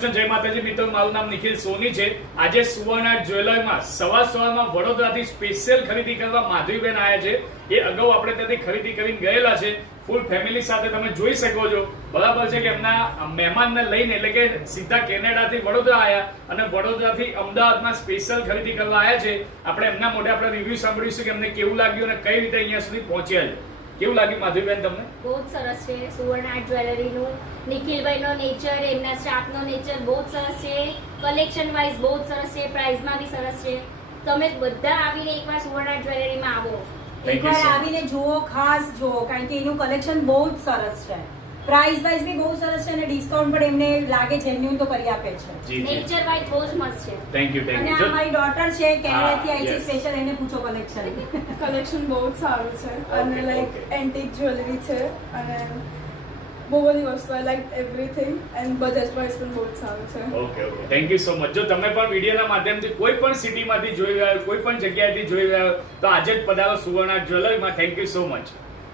જય માતાજી મિત્રો, મારું નામ નિખિલ સોની છે. આજે સુવર્ણ જ્વેલરીમાં સવારમાં વડોદરાથી સ્પેશિયલ ખરીદી કરવા માધવીબેન આવ્યા છે. એ અગાઉ આપણે ત્યાંથી ખરીદી કરીને ગયેલા છે. ફૂલ ફેમિલી સાથે તમે જોઈ શકો છો. બરાબર છે કે એમના મહેમાનને લઈને એટલે કે સીધા કેનેડાથી વડોદરા આવ્યા અને વડોદરાથી અમદાવાદમાં સ્પેશિયલ ખરીદી કરવા આવ્યા છે. આપણે એમના મોઢે આપણે રિવ્યુ સાંભળીશું કે એમને કેવું લાગ્યું અને કઈ રીતે અહીંયા સુધી પહોંચ્યા છે. કેવું લાગ્યું માધવીબેન તમને? બહુ સરસ છે. સુવર્ણ આર્ટ જ્વેલરીનું નિખિલભાઈનો નેચર, એમના સ્ટાફનો નેચર બહુ સરસ છે. કલેક્શન વાઇઝ બહુ સરસ છે, પ્રાઇસમાં બી સરસ છે. તમે બધા આવીને એકવાર સુવર્ણ આર્ટ જ્વેલરીમાં આવો, એકવાર આવીને જુઓ, ખાસ જુઓ, કારણ કે એનું કલેક્શન બહુ જ સરસ છે. પ્રાઇસ વાઇઝ બી બહુ સરસ છે અને ડિસ્કાઉન્ટ પણ એમને લાગે જેન્યુઇન તો કરી આપે છે. નેચર વાઇઝ બહુ જ મસ્ત છે. Thank you. અને આ મારી ડોટર છે, કેનેડાથી આવી છે સ્પેશિયલ, એને પૂછો કલેક્શન બહુ જ સારું છે અને લાઈક એન્ટિક જ્વેલરી છે અને બહુ બધી વસ્તુ I like everything and budget wise પણ બહુ જ સારું છે. Okay okay, thank you so much. જો તમે પણ વિડીયોના માધ્યમથી કોઈ પણ સિટીમાંથી જોઈ રહ્યા હોય, કોઈ પણ જગ્યાએથી જોઈ રહ્યા હોય તો આજે જ પધારો સુવર્ણ આર્ટ જ્વેલરીમાં. Thank you so much.